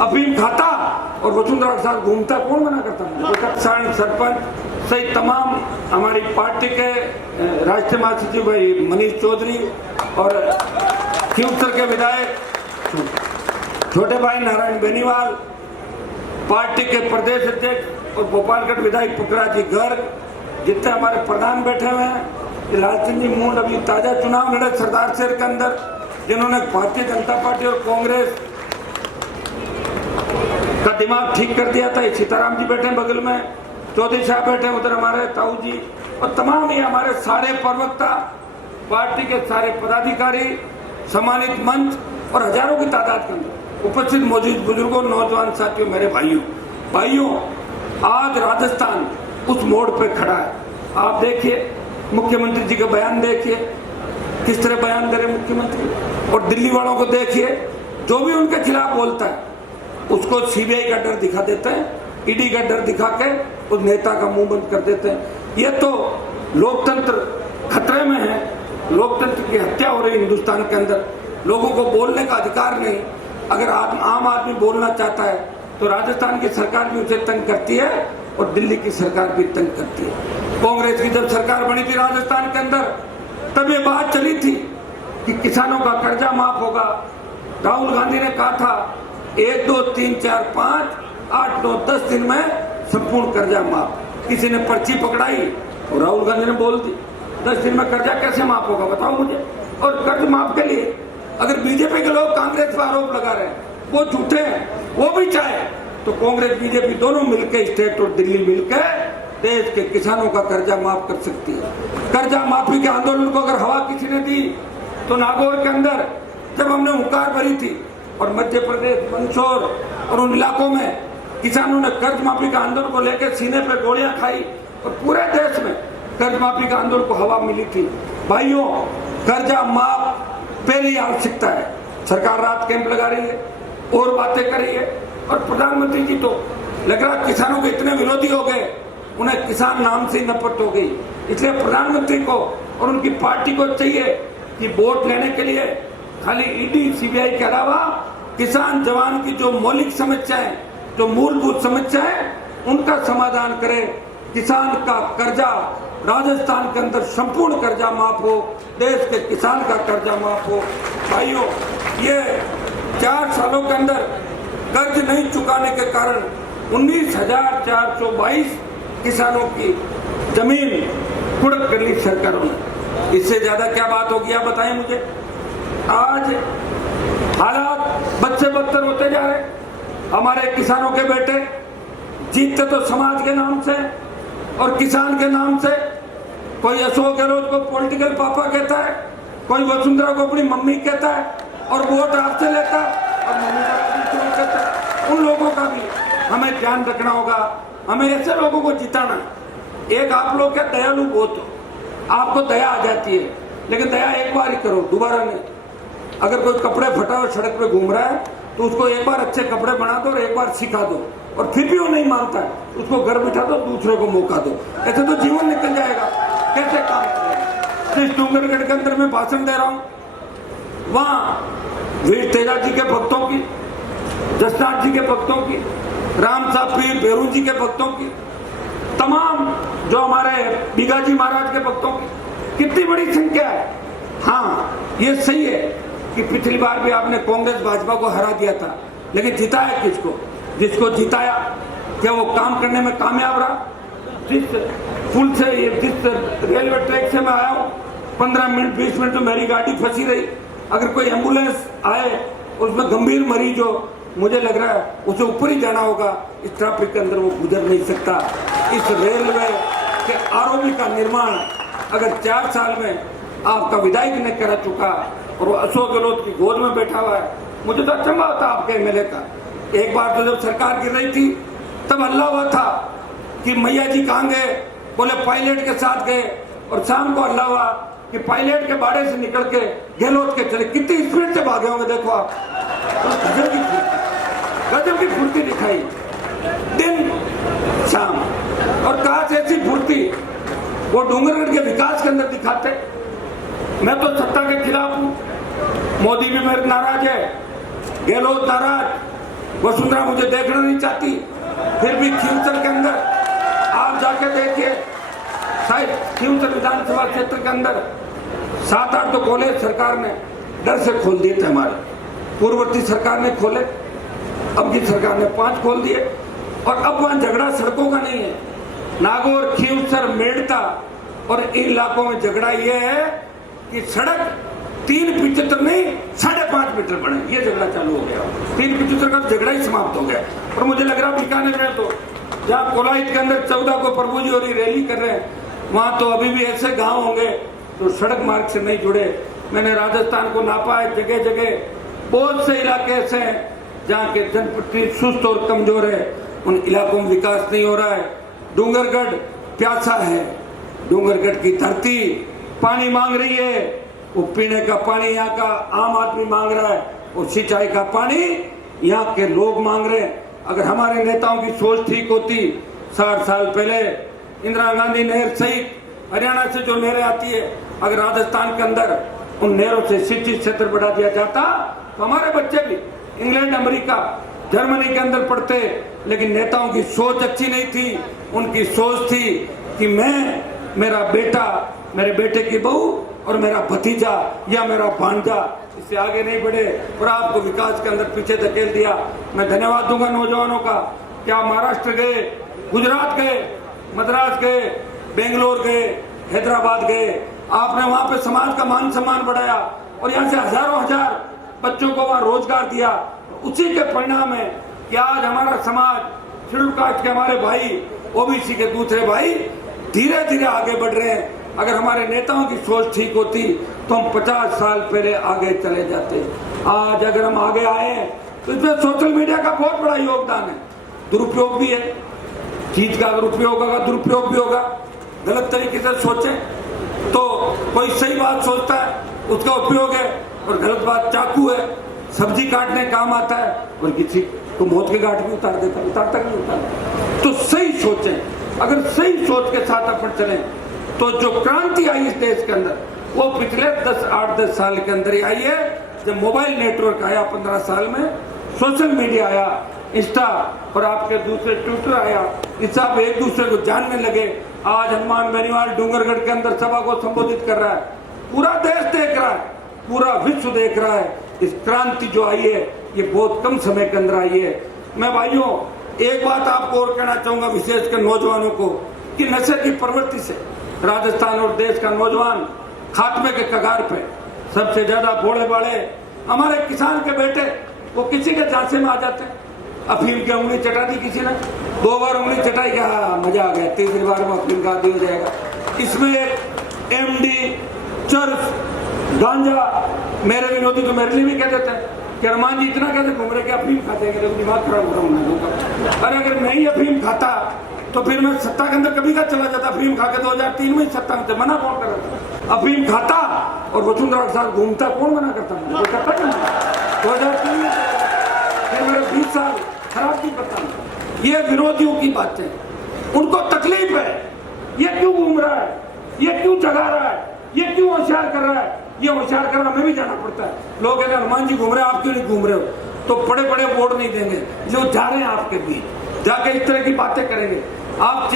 अफीम खाता और वसुंधरा के साथ घूमता, कौन मना करता? किसान सरपंच सहित तमाम हमारी पार्टी के राष्ट्रीय महासचिव भाई मनीष चौधरी और खीवसर के विधायक छोटे भाई नारायण बेनीवाल, पार्टी के प्रदेश अध्यक्ष और गोपालगढ़ विधायक पुखराज जी गर्ग, जितने हमारे प्रधान बैठे हुए हैं, लाल सिंह जी मूंड अभी ताजा चुनाव लड़े सरदार शहर के अंदर, जिन्होंने भारतीय जनता पार्टी और कांग्रेस का दिमाग ठीक कर दिया था। सीताराम जी बैठे बगल में, चौधरी साहब बैठे उधर हमारे ताऊ जी, और तमाम ये हमारे सारे प्रवक्ता, पार्टी के सारे पदाधिकारी, सम्मानित मंच और हजारों की तादाद के अंदर उपस्थित मौजूद बुजुर्गों, नौजवान साथियों, मेरे भाइयों, आज राजस्थान उस मोड़ पे खड़ा है। आप देखिए मुख्यमंत्री जी का बयान, देखिए किस तरह बयान दे रहे मुख्यमंत्री, और दिल्ली वालों को देखिए, जो भी उनके खिलाफ बोलता है उसको सीबीआई का डर दिखा देते हैं, ईडी का डर दिखा के उस नेता का मुंह बंद कर देते हैं। ये तो लोकतंत्र खतरे में है, लोकतंत्र की हत्या हो रही हिंदुस्तान के अंदर, लोगों को बोलने का अधिकार नहीं। अगर आम आदमी बोलना चाहता है तो राजस्थान की सरकार भी उसे तंग करती है और दिल्ली की सरकार भी तंग करती है। कांग्रेस की जब सरकार बनी थी राजस्थान के अंदर, तब ये बात चली थी कि किसानों का कर्जा माफ होगा। राहुल गांधी ने कहा था 1, 2, 3, 4, 5, 8, 9, 10 दिन में संपूर्ण कर्जा माफ। किसी ने पर्ची पकड़ाई और राहुल गांधी ने बोल दी 10 दिन में कर्जा कैसे माफ होगा, बताओ मुझे। और कर्ज माफ के लिए अगर बीजेपी के लोग कांग्रेस पर आरोप लगा रहे हैं, वो झूठे हैं। वो भी चाहे तो कांग्रेस बीजेपी दोनों मिलकर, स्टेट और दिल्ली मिलकर देश के किसानों का कर्जा माफ कर सकती है। कर्जा माफी के आंदोलन को अगर हवा किसी ने दी तो नागौर के अंदर जब हमने हुंकार भरी थी और मध्य प्रदेश, मंदसौर और उन इलाकों में किसानों ने कर्ज माफी का आंदोलन को लेकर सीने पर गोलियां खाई और पूरे देश में कर्ज माफी का आंदोलन को हवा मिली थी। भाइयों, कर्जा माफ पहली आवश्यकता है। सरकार रात कैंप लगा रही है और बातें कर रही है, और प्रधानमंत्री जी तो लग रहा किसानों के इतने विरोधी हो गए, उन्हें किसान नाम से नफरत हो गई। इसलिए प्रधानमंत्री को और उनकी पार्टी को चाहिए कि वोट लेने के लिए खाली ईडी, सीबीआई के अलावा किसान जवान की जो मौलिक समस्याएं, जो मूलभूत समस्याएं, उनका समाधान करे। किसान का कर्जा राजस्थान के अंदर संपूर्ण कर्जा माफ हो, देश के किसान का कर्जा माफ हो। भाइयों, ये 4 सालों के अंदर कर्ज नहीं चुकाने के कारण 19,422 किसानों की जमीन कुड़क कर ली सरकारों ने। इससे ज्यादा क्या बात होगी, आप बताएं मुझे। आज हालात बद से बदतर होते जा रहे। हमारे किसानों के बेटे जीतते तो समाज के नाम से और किसान के नाम से। कोई अशोक गहलोत को पॉलिटिकल पापा कहता है, कोई वसुंधरा को अपनी मम्मी कहता है और वोट आपसे लेता है और मम्मी का कहता है। उन लोगों का भी हमें ध्यान रखना होगा। हमें ऐसे लोगों को जिताना। एक आप लोग क्या दयालु बहुत हो, आपको दया आ जाती है, लेकिन दया एक बार ही करो, दोबारा नहीं। अगर कोई कपड़े फटा और सड़क पे घूम रहा है तो उसको एक बार अच्छे कपड़े बना दो और एक बार सिखा दो, और फिर भी वो नहीं मानता है, उसको घर बिठा दो, दूसरे को मौका दो। ऐसे तो जीवन निकल जाएगा। कैसे काम करें? जिस डूंगरगढ़ के अंदर मैं भाषण दे रहा हूँ, वहाँ वीर तेजा जी के भक्तों की, जसनाथ जी के भक्तों की, राम साहब पीर भैरू जी के भक्तों की, तमाम जो हमारे बिगाजी महाराज के भक्तों की कितनी बड़ी संख्या है। हाँ, ये सही है कि पिछली बार भी आपने कांग्रेस भाजपा को हरा दिया था, लेकिन जिताया किसको? जिसको जिताया क्या वो काम करने में कामयाब रहा? जिस पुल से, जिस रेलवे ट्रैक से मैं आया हूँ, 15 मिनट 20 मिनट में मेरी गाड़ी फंसी रही। अगर कोई एम्बुलेंस आए उसमें गंभीर मरीज हो, मुझे लग रहा है उसे ऊपर ही जाना होगा। इस ट्रैफिक के अंदर वो गुजर नहीं सकता। इस रेलवे के आरओबी का निर्माण अगर 4 साल में आपका विधायक ने करा चुका और वो अशोक गहलोत की गोद में बैठा हुआ है, मुझे तो अचंभा होता आपके एमएलए का। एक बार तो जब सरकार गिर रही थी तब हल्ला हुआ था कि मैया जी कहाँ गए, बोले पायलट के साथ गए, और शाम को हल्ला हुआ कि पायलट के बाड़े से निकल के गहलोत के चले। कितनी स्पीड से भागे होंगे देखो आप। गजब की फुर्ती दिखाई दिन शाम, और कहा से ऐसी फुर्ती वो डूंगरगढ़ के विकास के अंदर दिखाते। मैं तो सत्ता के खिलाफ हूँ, मोदी भी मेरे नाराज है, गहलोत नाराज, वसुंधरा मुझे देखना नहीं चाहती, फिर भी खींवसर के अंदर आप जाके देखिए, शायद खींवसर विधानसभा क्षेत्र के अंदर 7-8 तो कॉलेज सरकार ने डर से खोल दिए थे। हमारे पूर्ववर्ती सरकार ने खोले, अब की सरकार ने 5 खोल दिए। और अब वहां झगड़ा सड़कों का नहीं है। नागौर, खींवसर, मेड़ता और इन इलाकों में झगड़ा यह है कि सड़क 375 नहीं 5.5 मीटर बने, ये झगड़ा चालू हो गया। 375 का झगड़ा ही समाप्त हो गया। और मुझे लग रहा बीकानेर में तो जहाँ कोलाहित के अंदर 14 को प्रभु जी और रैली कर रहे हैं, वहां तो अभी भी ऐसे गांव होंगे तो सड़क मार्ग से नहीं जुड़े। मैंने राजस्थान को नापा है, जगह जगह बहुत से इलाके ऐसे हैं जहाँ के जनप्रतिनिधि सुस्त और कमजोर है, उन इलाकों में विकास नहीं हो रहा है। डूंगरगढ़ प्यासा है, डूंगरगढ़ की धरती पानी मांग रही है, वो पीने का पानी यहाँ का आम आदमी मांग रहा है, वो सिंचाई का पानी यहाँ के लोग मांग रहे हैं। अगर हमारे नेताओं की सोच ठीक होती, 60 साल पहले इंदिरा गांधी नहर सहित हरियाणा से जो नहरें आती है, अगर राजस्थान के अंदर उन नहरों से सिंचित क्षेत्र बढ़ा दिया जाता तो हमारे बच्चे भी इंग्लैंड, अमेरिका, जर्मनी के अंदर पढ़ते। लेकिन नेताओं की सोच अच्छी नहीं थी। उनकी सोच थी कि मैं, मेरा बेटा, मेरे बेटे की बहू और मेरा भतीजा या मेरा भांजा इससे आगे नहीं बढ़े और आपको विकास के अंदर पीछे धकेल दिया। मैं धन्यवाद दूंगा नौजवानों का। क्या महाराष्ट्र गए, गुजरात गए, मद्रास गए, बेंगलोर गए, हैदराबाद गए, आपने वहां पे समाज का मान सम्मान बढ़ाया और यहाँ से हजारों हजार बच्चों को वहां रोजगार दिया। उसी के परिणाम है कि आज हमारा समाज, शेड्यूल कास्ट के हमारे भाई, ओबीसी के दूसरे भाई धीरे धीरे आगे बढ़ रहे हैं। अगर हमारे नेताओं की सोच ठीक होती तो हम 50 साल पहले आगे चले जाते। आज अगर हम आगे आए तो इसमें सोशल मीडिया का बहुत बड़ा योगदान है। दुरुपयोग भी है, चीज का अगर उपयोग होगा दुरुपयोग भी होगा। गलत तरीके से सोचें तो कोई सही बात सोचता है उसका उपयोग है, और गलत बात चाकू है, सब्जी काटने काम आता है, और किसी को मौत के घाट भी उतार देता है, उतारता नहीं उतारता। तो सही सोचें। अगर सही सोच के साथ अपन चलें तो जो क्रांति आई इस देश के अंदर वो पिछले 8-10 साल के अंदर ही आई है। जब मोबाइल नेटवर्क आया 15 साल में, सोशल मीडिया आया, इंस्टा और आपके दूसरे ट्विटर आया, इस सब एक दूसरे को जानने लगे। आज हनुमान बेनीवाल डूंगरगढ़ के अंदर सभा को संबोधित कर रहा है, पूरा देश देख रहा है, पूरा विश्व देख रहा है। इस क्रांति जो आई है ये बहुत कम समय के अंदर आई है। मैं भाइयों एक बात आपको और कहना चाहूंगा, विशेषकर नौजवानों को, कि नशे की प्रवृत्ति से राजस्थान और देश का नौजवान खात्मे के कगार पे। सबसे ज्यादा भोले भाले हमारे किसान के बेटे, वो किसी के झांसे में आ जाते हैं। अफीम की उंगली चटा दी किसी ने, 2 बार उंगली चटाई, क्या मजा आ गया, तीसरी बार में अफीम का आदी हो जाएगा। इसमें एमडी, चर्च, गांजा, मेरे विनोदी तो मेरे लिए भी कह देते हैं कि हनुमान जी इतना कैसे घूम रहे कि अफीम खाते हैं, दिमाग खराब हो रहा। अरे अगर मैं ही अफीम खाता तो फिर मैं सत्ता के अंदर कभी का चला जाता। अफीम खा के 2003 में सत्ता में मना कौन कर रहा था? अफीम खाता और वसुंधरा के साथ घूमता, कौन मना करता? 2003 में फिर मेरे 20 साल खराब क्यों करता? ये विरोधियों की बातें, उनको तकलीफ है, ये क्यों घूम रहा है, ये क्यों जगा रहा है, ये क्यों होशियार कर रहा है। ये होशियार करना हमें भी जाना पड़ता है। लोग कहते हैं हनुमान जी घूम रहे हैं, आप क्यों नहीं घूम रहे हो? तो बड़े बड़े वोट नहीं देंगे, जो जा रहे हैं आपके बीच जाके इस तरह की बातें करेंगे। आप